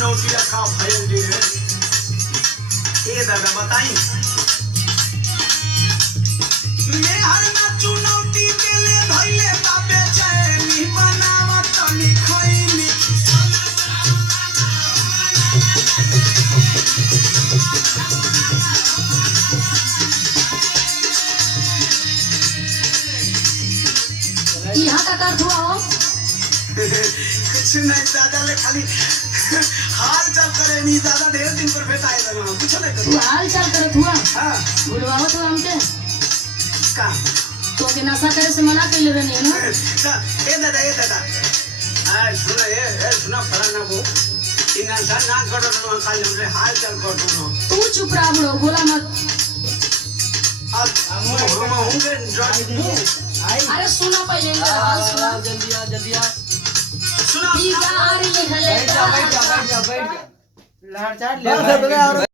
चुनौती रखा भयल जे ए दादा बताई मैं हर ना चुनौती के ले धइले बाबे चैनी बनावा तनी खइली यहाँ का कर हुआ हो कुछ नहीं दादा ले खाली हाल चाल करे नहीं दादा ढेर दिन पर भेट आए ना कुछ नहीं तू कर हाल चाल करत हुआ हां बुलवाओ तो हमके का तो के नशा करे से मना कर ले रहे हैं ना ए दादा सुना फलाना को इन नशा ना करो ना खाली हमरे हाल चाल कर दो तू चुप रहा बड़ो बोला मत अब हम होंगे ड्राइव अरे सुना पहले इनका हाल सुना जल्दी आ सुना ई का आ रही है बैठ जा लहर चाट ले